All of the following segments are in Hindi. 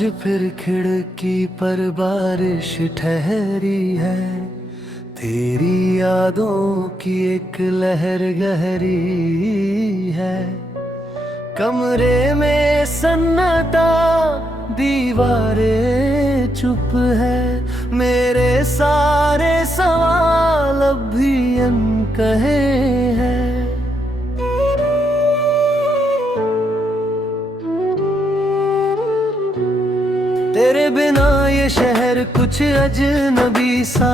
आज फिर खिड़की पर बारिश ठहरी है, तेरी यादों की एक लहर गहरी है। कमरे में सन्नाटा, दीवारें चुप है, मेरे सारे सवाल अब भी अनकहे हैं। तेरे बिना ये शहर कुछ अजनबी सा,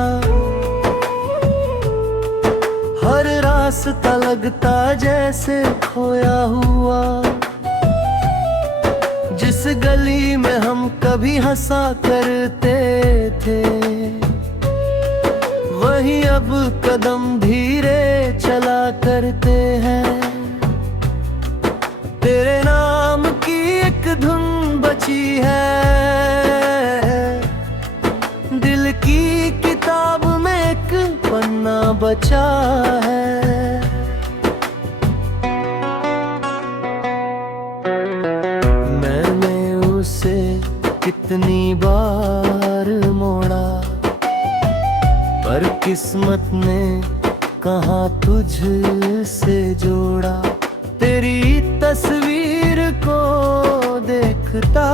हर रास्ता लगता जैसे खोया हुआ। जिस गली में हम कभी हंसा करते थे, वहीं अब कदम धीरे चला करते हैं। तेरे नाम की एक धुन बची है, दिल की किताब में एक पन्ना बचा है। मैंने उसे कितनी बार मोड़ा, पर किस्मत ने कहाँ तुझसे जोड़ा। तेरी तस्वीर को देखता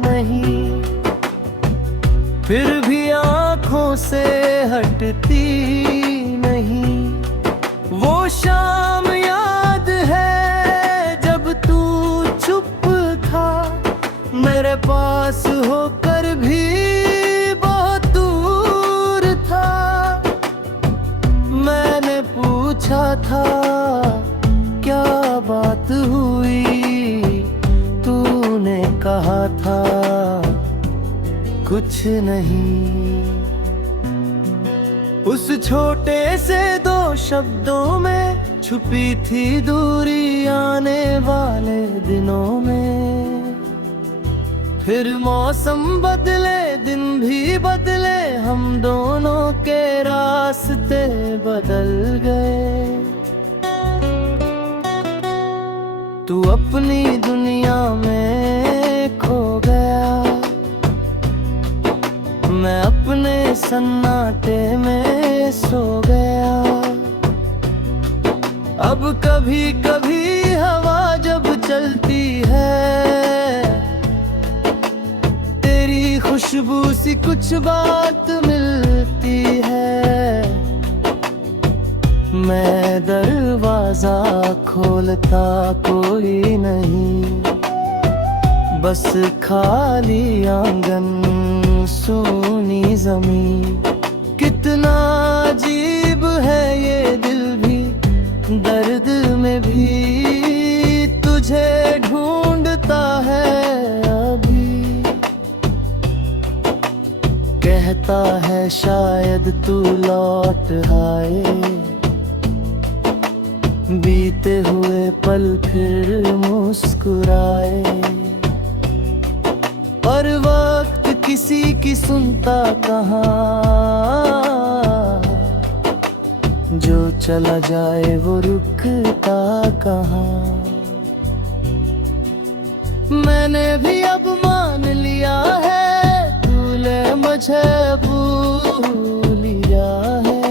नहीं, फिर भी आँखों से हटती नहीं। वो शाम याद है जब तू चुप था, मेरे पास होकर भी बहुत दूर था। मैंने पूछा था क्या बात हुई, तूने कहा था कुछ नहीं। उस छोटे से दो शब्दों में छुपी थी दूरी आने वाले दिनों में। फिर मौसम बदले, दिन भी बदले, हम दोनों के रास्ते बदल गए। तू अपनी दुनिया में खो गया, मैं अपने सन्नाटे में सो गया। अब कभी कभी हवा जब चलती है, तेरी खुशबू सी कुछ बात मिलती है। मैं दरवाजा खोलता कोई नहीं, बस खाली आंगन सूनी जमीन। कितना अजीब है ये दिल भी, दर्द में भी तुझे ढूंढता है अभी। कहता है शायद तू लौट आए, बीते हुए पल फिर मुस्कुराए। और वक्त किसी की सुनता कहाँ, जो चला जाए वो रुकता कहाँ। मैंने भी अब मान लिया है, तूने मुझे भूल लिया है।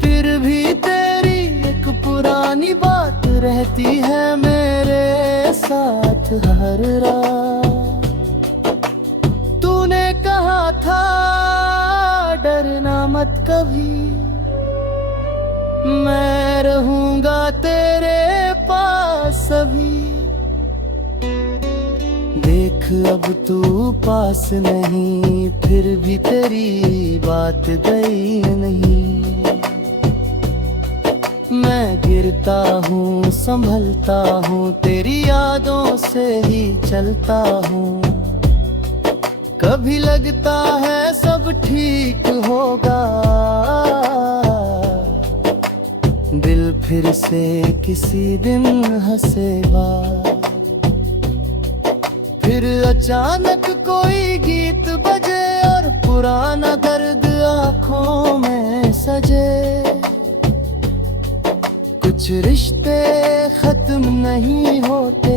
फिर भी तेरी एक पुरानी बात रहती है मेरे साथ हर रात। तूने कहा था डरना मत कभी, मैं रहूंगा तेरे पास अभी। देख अब तू पास नहीं, फिर भी तेरी बात गई नहीं। मैं गिरता हूँ संभलता हूँ, तेरी यादों से ही चलता हूँ। कभी लगता है सब ठीक होगा, दिल फिर से किसी दिन हंसेगा। फिर अचानक कोई गीत बजे और पुराना दर्द आँखों में सजे। कुछ रिश्ते खत्म नहीं होते,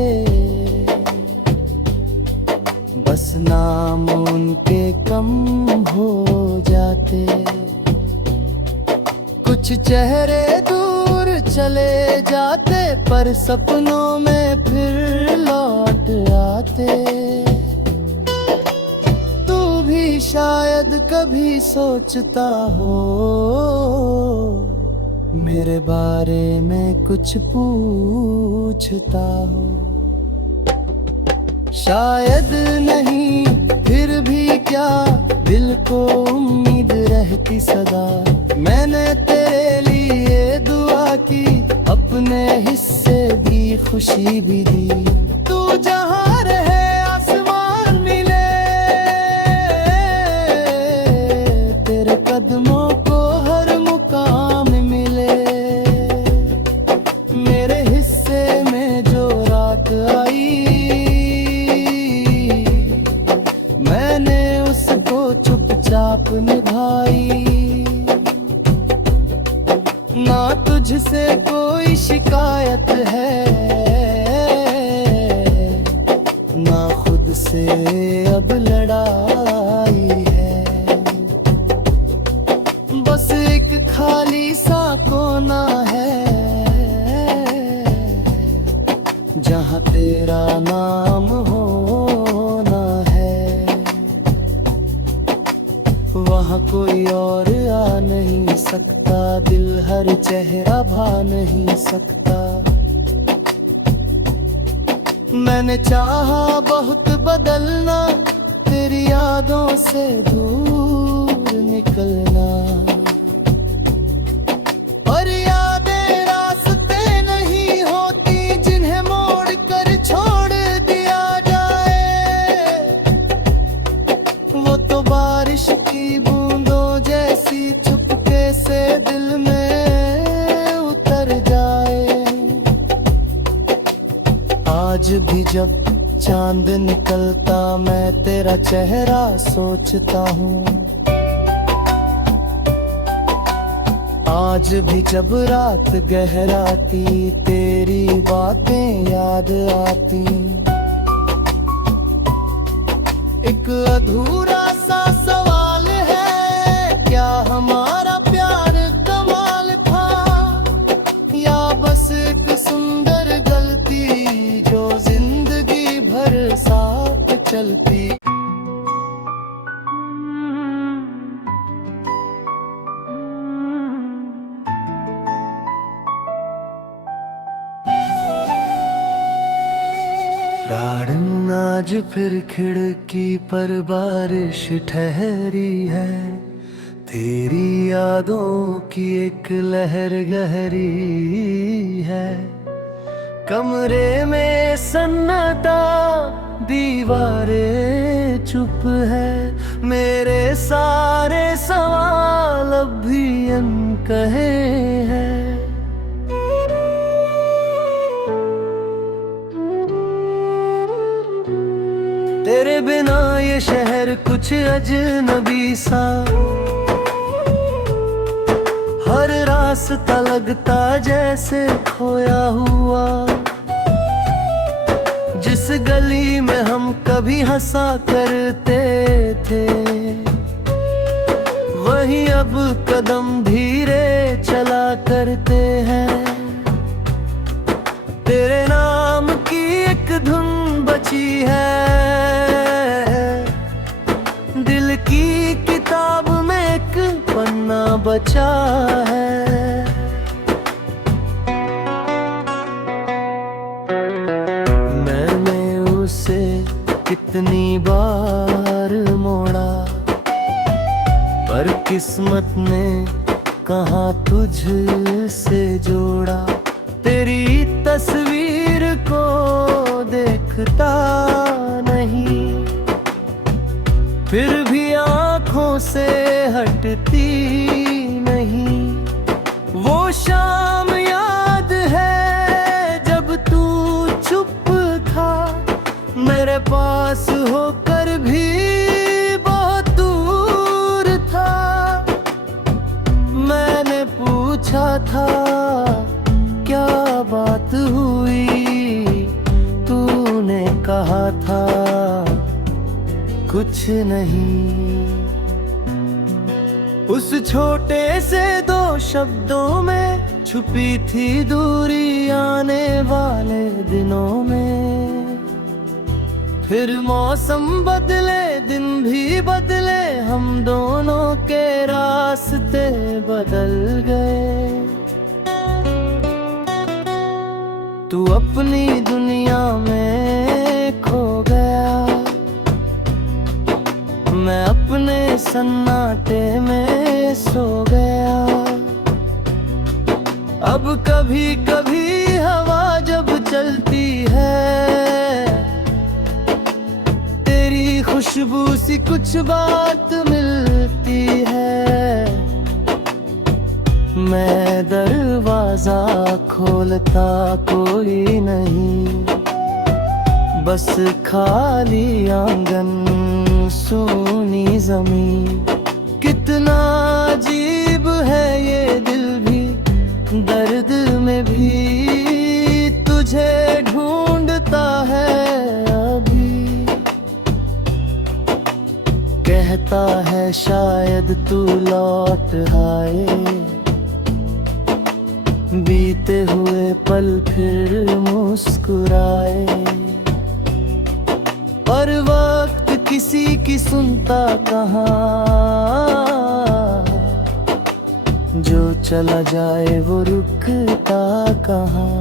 बस नाम उनके कम हो जाते। कुछ चेहरे दूर चले जाते पर सपनों में फिर लौट आते। तू भी शायद कभी सोचता हो मेरे बारे में कुछ पूछता हो। शायद नहीं फिर भी क्या दिल को उम्मीद रहती सदा। मैंने तेरे लिए दुआ की, अपने हिस्से भी खुशी भी दी। तू जहाँ रहे आसमान मिले, तेरे कदमों को हर मुकाम मिले। मेरे हिस्से में जो रात आई, मैंने उसको चुपचाप निभाई। ना तुझसे कोई शिकायत है, ना खुद से अब लड़ाई है। बस एक खाली सा कोना है जहाँ तेरा नाम होना है। वहाँ कोई और आ नहीं सकता, दिल हर चेहरा भा नहीं सकता। मैंने चाहा बहुत बदलना, तेरी यादों से दूर निकलना। और यादें रास्ते नहीं होती जिन्हें मोड़ कर छोड़ दिया जाए। वो तो बारिश की बूंदों जैसी चुपके से दिल में उतर जाए। आज भी जब चांद निकलता मैं तेरा चेहरा सोचता हूँ। आज भी जब रात गहराती तेरी बातें याद आती। एक अधूरा सा सवाल है, क्या हमारा प्यार कमाल था या बस एक सुंदर गलती जो जिंदगी भर साथ चलती। गार्डन आज फिर खिड़की पर बारिश ठहरी है। तेरी यादों की एक लहर गहरी है। कमरे में सन्नाटा, दीवारें चुप है। मेरे सारे सवाल अब भी अनकहे हैं। तेरे बिना ये शहर कुछ अजनबी सा। हर रास्ता लगता जैसे खोया हुआ। जिस गली में हम कभी हंसा करते थे, वहीं अब कदम धीरे चला करते हैं। तेरे नाम की एक धुन बची है, दिल की किताब में एक पन्ना बचा है। मैंने उसे कितनी बार मोड़ा, पर किस्मत ने कहाँ तुझसे जोड़ा। तेरी तस्वीर को देखता नहीं, फिर भी आँखों से हटती नहीं। वो शाम याद है जब तू चुप था, मेरे पास होकर भी बहुत दूर था। मैंने पूछा था क्या बात हुई, तूने कहा था कुछ नहीं। उस छोटे से दो शब्दों में छुपी थी दूरी आने वाले दिनों में। फिर मौसम बदले, दिन भी बदले, हम दोनों के रास्ते बदल गए। तू अपनी दुनिया में खो गया, मैं अपने सन्नाटे में सो गया। अब कभी कभी हवा जब चलती है, तेरी खुशबू सी कुछ बात मिलती है। मैं दरवाजा खोलता कोई नहीं, बस खाली आंगन सूनी जमीन। कितना अजीब है ये दिल भी, दर्द में भी तुझे ढूंढता है अभी। कहता है शायद तू लौट आए, बीते हुए पल फिर मुस्कुराए। और वक्त किसी की सुनता कहाँ, जो चला जाए वो रुकता कहाँ।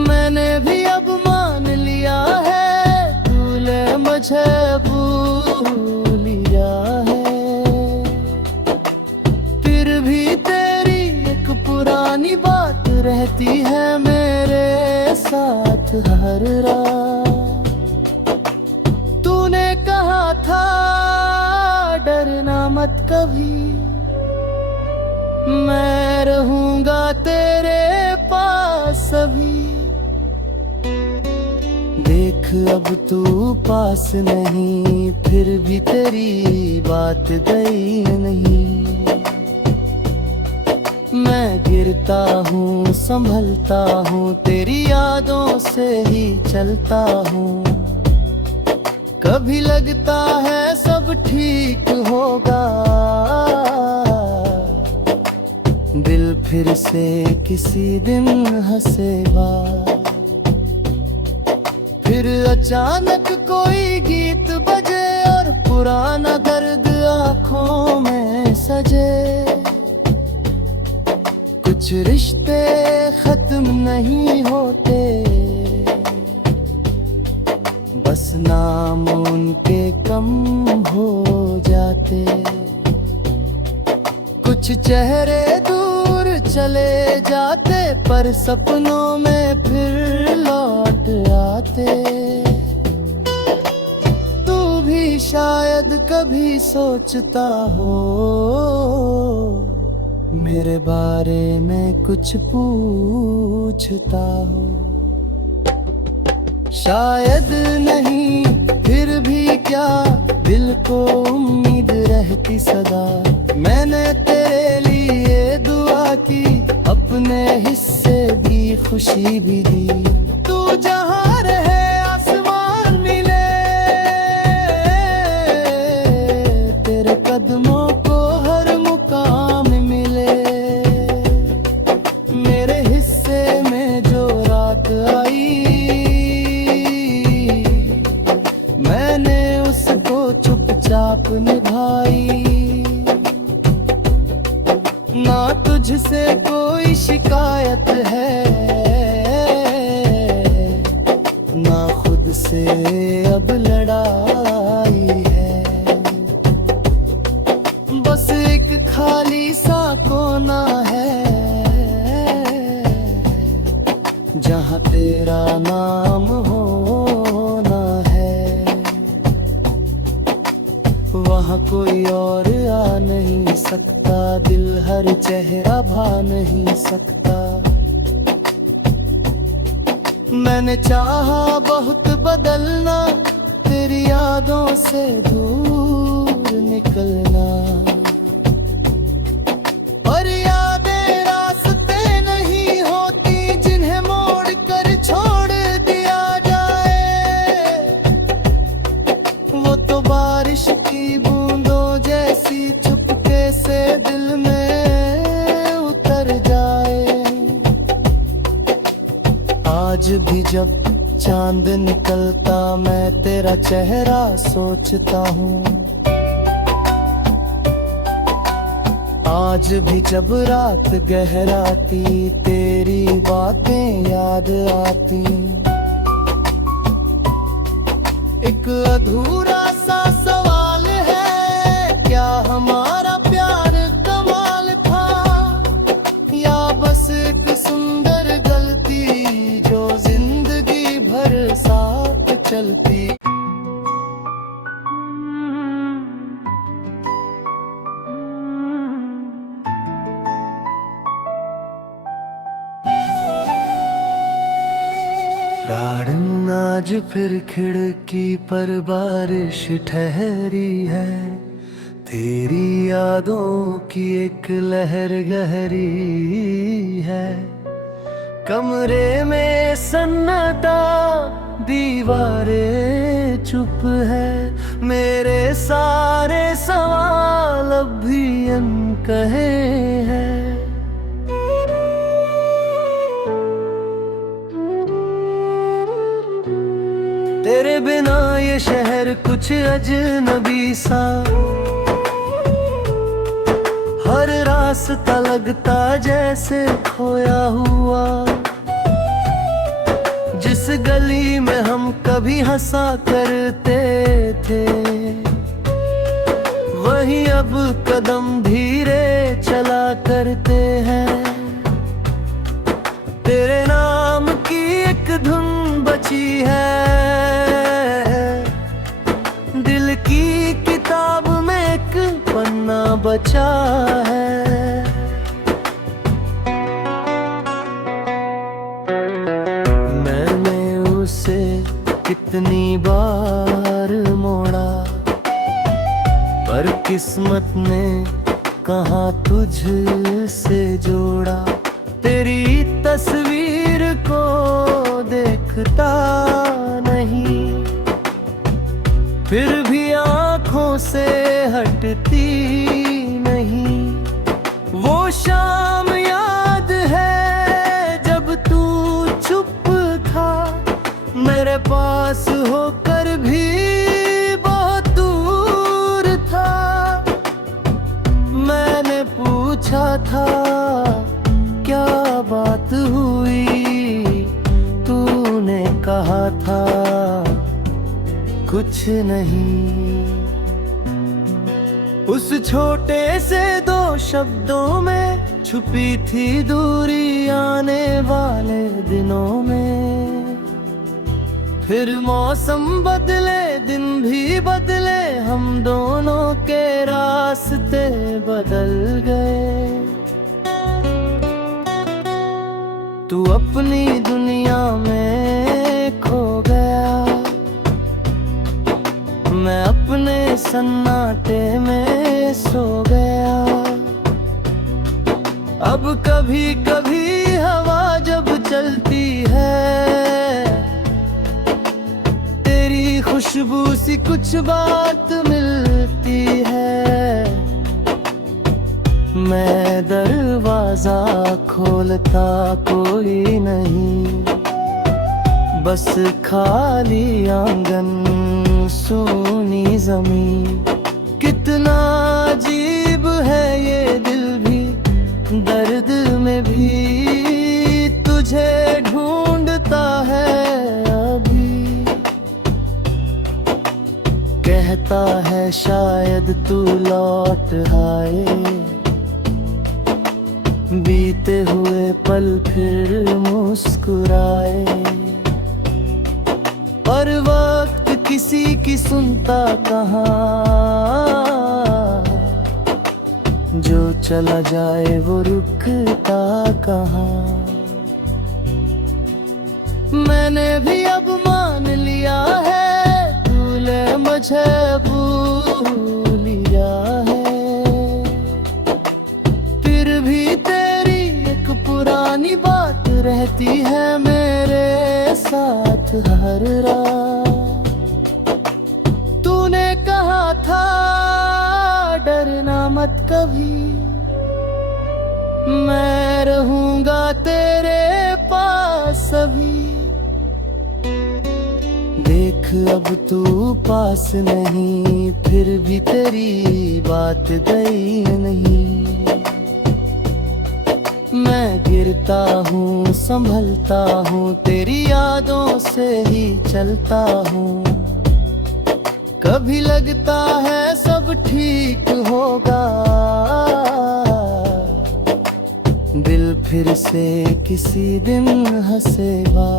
मैंने भी अब मान लिया है, तूने मुझे भूल लिया है। फिर भी तेरी एक पुरानी बात रहती है मेरे साथ हर रात। तूने कहा था डरना मत कभी, मैं रहूंगा तेरे पास अभी। देख अब तू पास नहीं, फिर भी तेरी बात गई नहीं। मैं गिरता हूँ संभलता हूँ, तेरी यादों से ही चलता हूँ। कभी लगता है सब ठीक होगा, दिल फिर से किसी दिन हंसेगा। फिर अचानक कोई गीत बजे और पुराना दर्द आँखों में सजे। कुछ रिश्ते खत्म नहीं होते, बस नाम उनके कम हो जाते। कुछ चेहरे दूर चले जाते, पर सपनों में फिर लौट आते। तू भी शायद कभी सोचता हो, मेरे बारे में कुछ पूछता हो। शायद नहीं, फिर भी क्या दिल को उम्मीद रहती सदा। मैंने तेरे लिए दुआ की, अपने हिस्से भी खुशी भी दी। तू जहाँ रहे आसमान मिले, तेरे कदमों को हर मुकाम मिले। मेरे हिस्से में जो रात आई, मैंने उसको चुपचाप निभाई। ना तुझसे कोई शिकायत है, ना खुद से अब लड़ाई है। बस एक खाली सा कोना है, जहाँ तेरा नाम होना है। वहाँ कोई और आ नहीं सकता, दिल हर चेहरा भा नहीं सकता। मैंने चाहा बहुत बदलना, तेरी यादों से दूर निकलना। और यादें रास्ते नहीं होती, जिन्हें मोड़ कर छोड़ दिया जाए। जब चांद निकलता मैं तेरा चेहरा सोचता हूँ। आज भी जब रात गहराती तेरी बातें याद आती। एक अधूरा सा सवाल है, क्या हमारा प्यार कमाल था या बस एक सुंदर गलती जो जिंदगी भर साथ चलती। गार्डन आज फिर खिड़की पर बारिश ठहरी है। तेरी यादों की एक लहर गहरी है। कमरे में सन्नाटा, दीवारें चुप है। मेरे सारे सवाल अब भी अनकहे हैं। तेरे बिना ये शहर कुछ अजनबी सा। हर रास्ता लगता जैसे खोया हुआ। जिस गली में हम कभी हंसा करते थे, वहीं अब कदम धीरे चला करते हैं। तेरे नाम की एक धुन बची है, दिल की किताब में एक पन्ना बचा है। मैंने उसे कितनी बार मोड़ा, पर किस्मत ने कहाँ तुझसे जोड़ा। तेरी तस्वीर को देखता नहीं, फिर भी आँखों से हटती नहीं। वो शाम याद है जब तू चुप था, मेरे पास होकर भी बहुत दूर था। मैंने पूछा था क्या बात हुई, तूने कहा था कुछ नहीं। उस छोटे से दो शब्दों में छुपी थी दूरी आने वाले दिनों में। फिर मौसम बदले, दिन भी बदले, हम दोनों के रास्ते बदल गए। तू अपनी दुनिया में खो गया, मैं अपने सन्नाटे में सो गया। अब कभी कभी हवा जब चलती है, तेरी खुशबू सी कुछ बात मिलती है। मैं दरवाजा खोलता कोई नहीं, बस खाली आंगन सूनी जमीन। कितना अजीब है ये दिल भी, दर्द में भी तुझे ढूंढता है अभी। कहता है शायद तू लौट आए, बीते हुए पल फिर मुस्कुराए। और वक्त किसी की सुनता कहाँ, जो चला जाए वो रुकता कहाँ। मैंने भी अब मान लिया है, तूने मुझे भूल लिया है। फिर भी तेरी एक पुरानी बात रहती है मेरे साथ हर रात। तूने कहा था डरना मत कभी, मैं रहूंगा तेरे पास अभी। अब तू पास नहीं, फिर भी तेरी बात गई नहीं। मैं गिरता हूँ संभलता हूँ, तेरी यादों से ही चलता हूँ। कभी लगता है सब ठीक होगा, दिल फिर से किसी दिन हंसेगा।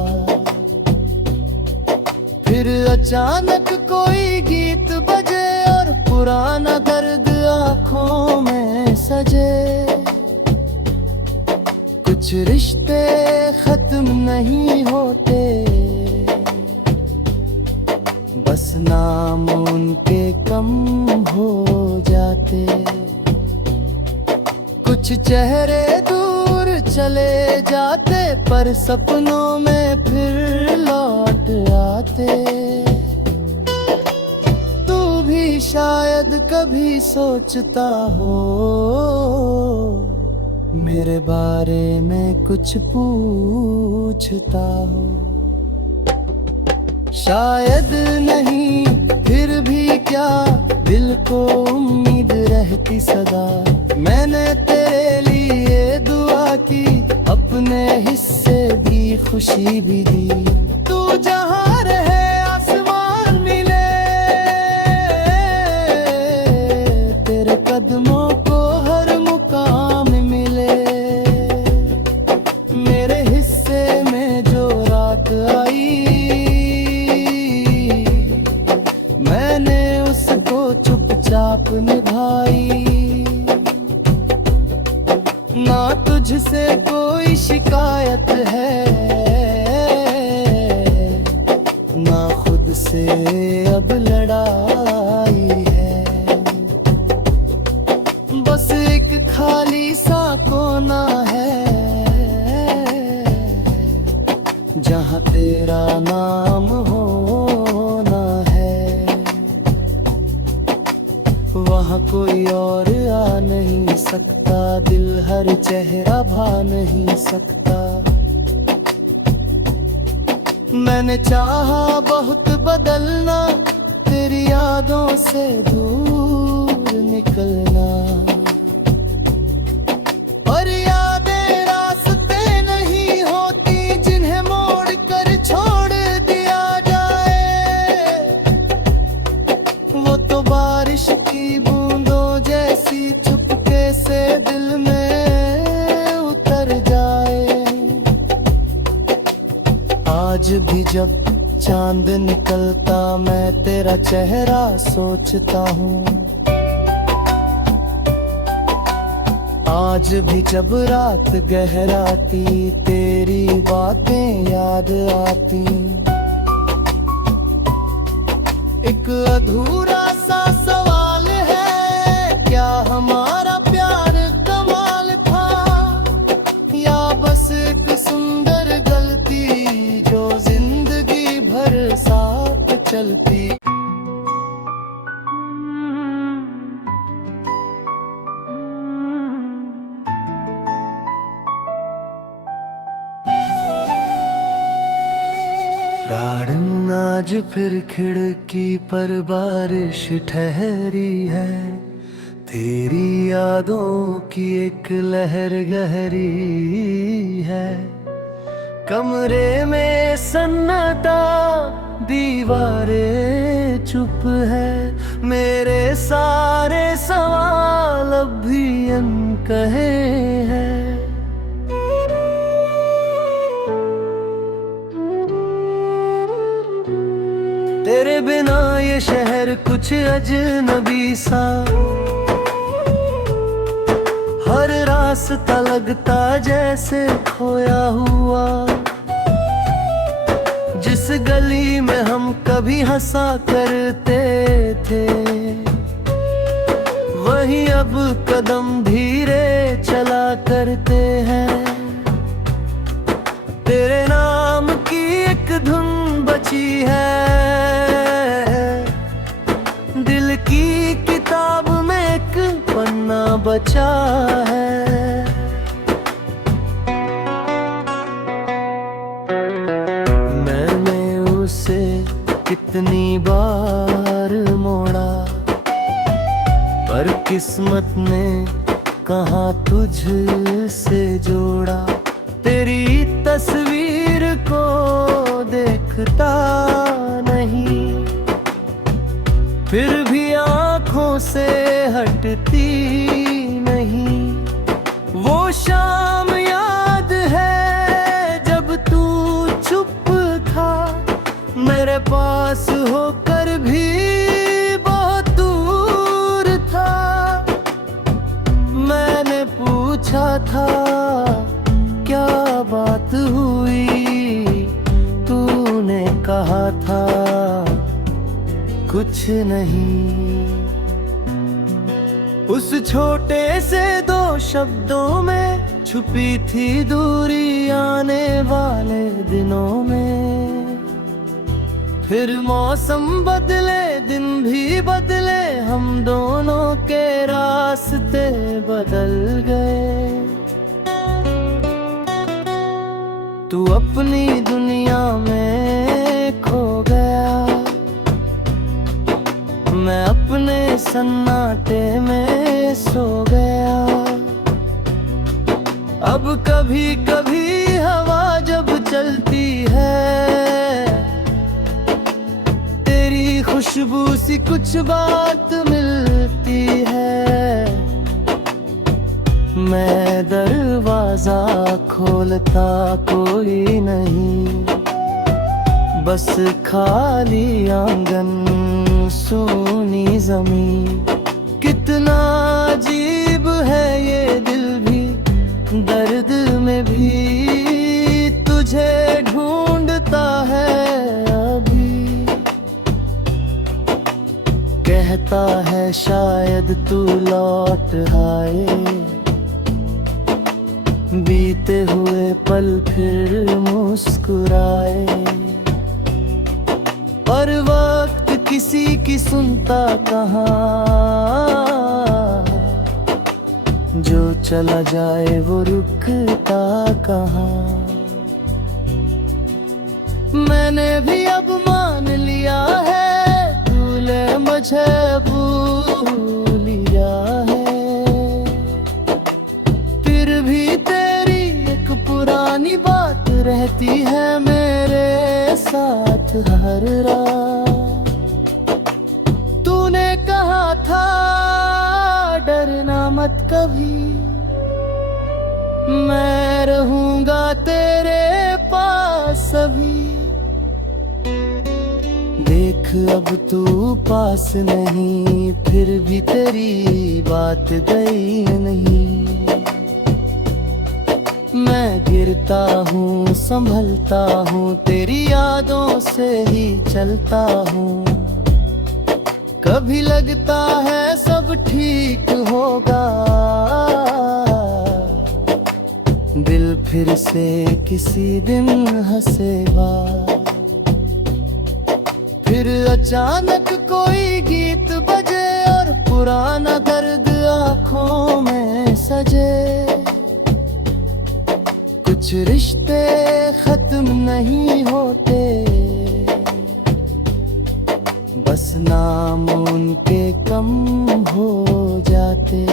फिर अचानक कोई गीत बजे और पुराना दर्द आँखों में सजे। कुछ रिश्ते खत्म नहीं होते, बस नाम उनके कम हो जाते। कुछ चेहरे दूर चले जाते, पर सपनों में फिर लौट आते। तू भी शायद कभी सोचता हो, मेरे बारे में कुछ पूछता हो। शायद नहीं, फिर भी क्या दिल को उम्मीद रहती सदा। मैंने तेरे लिए दुआ की, अपने हिस्से भी खुशी भी दी। तू जहाँ रहे आसमान मिले, तेरे कदमों को हर मुकाम मिले। मेरे हिस्से में जो रात आई, मैंने उसको चुपचाप निभाई। ना तुझसे कोई शिकायत है, ना खुद से अब लड़ाई है। बस एक खाली सा कोना है, जहाँ तेरा नाम होना है। वहाँ कोई और आ नहीं सकता, दिल हर चेहरा भा नहीं सकता। मैंने चाहा बहुत बदलना, तेरी यादों से दूर निकलना। और यादें रास्ते नहीं होती, जिन्हें मोड़ कर छोड़ दिया जाए। वो तो बारिश की बूंदों जैसी चुपके से दिल में उतर जाए। आज भी जब चांद निकलता, मैं तेरा चेहरा सोचता हूँ। आज भी जब रात गहराती, तेरी बातें याद आती। एक अधूरा सा सवाल है, क्या हमारा प्यार कमाल था, या बस एक सुंदर गलती जो जिंदगी भर साथ चलती। गार्डन आज फिर खिड़की पर बारिश ठहरी है। तेरी यादों की एक लहर गहरी है। कमरे में सन्नाटा, दीवारें चुप है। मेरे सारे सवाल अब भी अनकहे हैं। तेरे बिना ये शहर कुछ अजनबी सा, हर रास्ता लगता जैसे खोया हुआ। जिस गली में हम कभी हंसा करते थे, वहीं अब कदम धीरे चला करते हैं। तेरे नाम की एक धुन बची है, दिल की किताब में एक पन्ना बचा है। मैंने उसे कितनी कितनी बार मोड़ा, पर किस्मत ने कहाँ तुझसे जोड़ा। तेरी तस्वीर को देखता नहीं, फिर भी आँखों से हटती नहीं। वो शाम याद है जब तू चुप था, मेरे पास होकर भी बहुत दूर था। मैंने पूछा था क्या बात हुई, तूने कहा था कुछ नहीं। उस छोटे से दो शब्दों में छुपी थी दूरी आने वाले दिनों में। फिर मौसम बदले, दिन भी बदले, हम दोनों के रास्ते बदल गए। तू अपनी दुनिया में खो गया, मैं अपने सन्नाटे में सो गया। अब कभी कभी हवा जब चलती है, तेरी खुशबू सी कुछ बात मिलती है। मैं दरवाजा खोलता कोई नहीं, बस खाली आंगन सूनी जमीन। कितना अजीब है ये दिल भी, दर्द में भी तुझे ढूंढता है अभी। कहता है शायद तू लौट आए, बीते हुए पल फिर मुस्कुराए। और वक्त किसी की सुनता कहाँ, जो चला जाए वो रुकता कहाँ। मैंने भी अब मान लिया है, तूने मुझे भूल लिया है। फिर भी तेरी एक पुरानी बात रहती है मेरे साथ हर रात। तूने कहा था डरना मत कभी, मैं रहूंगा तेरे पास अभी। देख अब तू पास नहीं, फिर भी तेरी बात गई नहीं। मैं गिरता हूँ संभलता हूँ, तेरी यादों से ही चलता हूँ। कभी लगता है सब ठीक होगा, दिल फिर से किसी दिन हंसेगा। फिर अचानक कोई गीत बजे और पुराना दर्द आँखों में सजे। कुछ रिश्ते खत्म नहीं होते, बस नाम उनके कम हो जाते।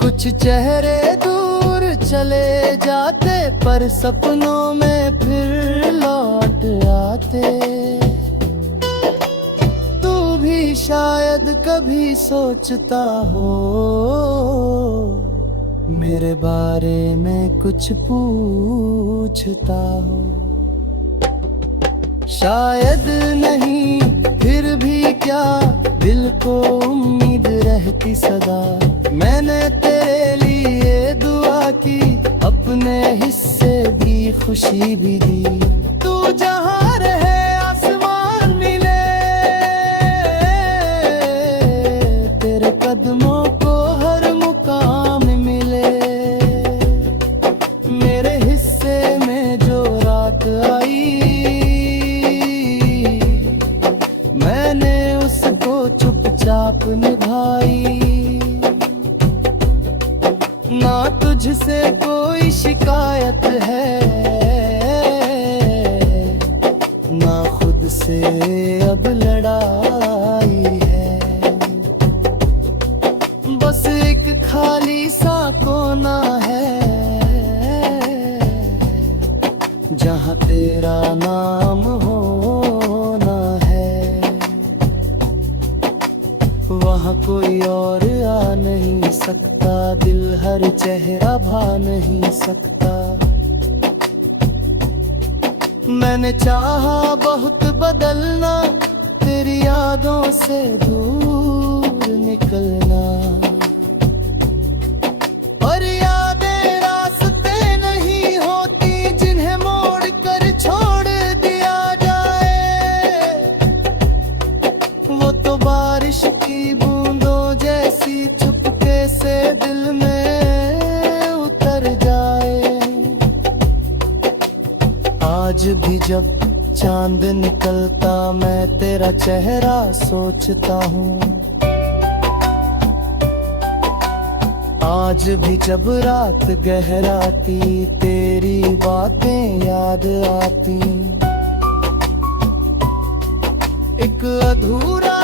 कुछ चेहरे दूर चले जाते, पर सपनों में फिर लौट आते। तू भी शायद कभी सोचता हो, मेरे बारे में कुछ पूछता हो। शायद नहीं, फिर भी क्या दिल को उम्मीद रहती सदा। मैंने तेरे लिए दुआ की, अपने हिस्से भी खुशी भी दी। तू जहाँ रहे आसमान मिले, तेरे कदमों को हर मुकाम मिले। मेरे हिस्से में जो रात आई, मैंने उसको चुपचाप निभाई। ना तुझसे कोई शिकायत है, ना खुद से अब लड़ाई है। बस एक खाली सा कोना है जहाँ तेरा नाम होना है। वहाँ कोई और आ नहीं सकता, दिल हर चेहरा भा नहीं सकता। मैंने चाहा बहुत बदलना, तेरी यादों से दूर निकलना, और यादें रास्ते नहीं होती जिन्हें मोड़ कर छोड़ दिया जाए। वो तो बारिश की बूंदों जैसी चुपके से दिल में उतर जाए। आज भी जब चांद निकलता मैं तेरा चेहरा सोचता हूँ। आज भी जब रात गहराती तेरी बातें याद आती। एक अधूरा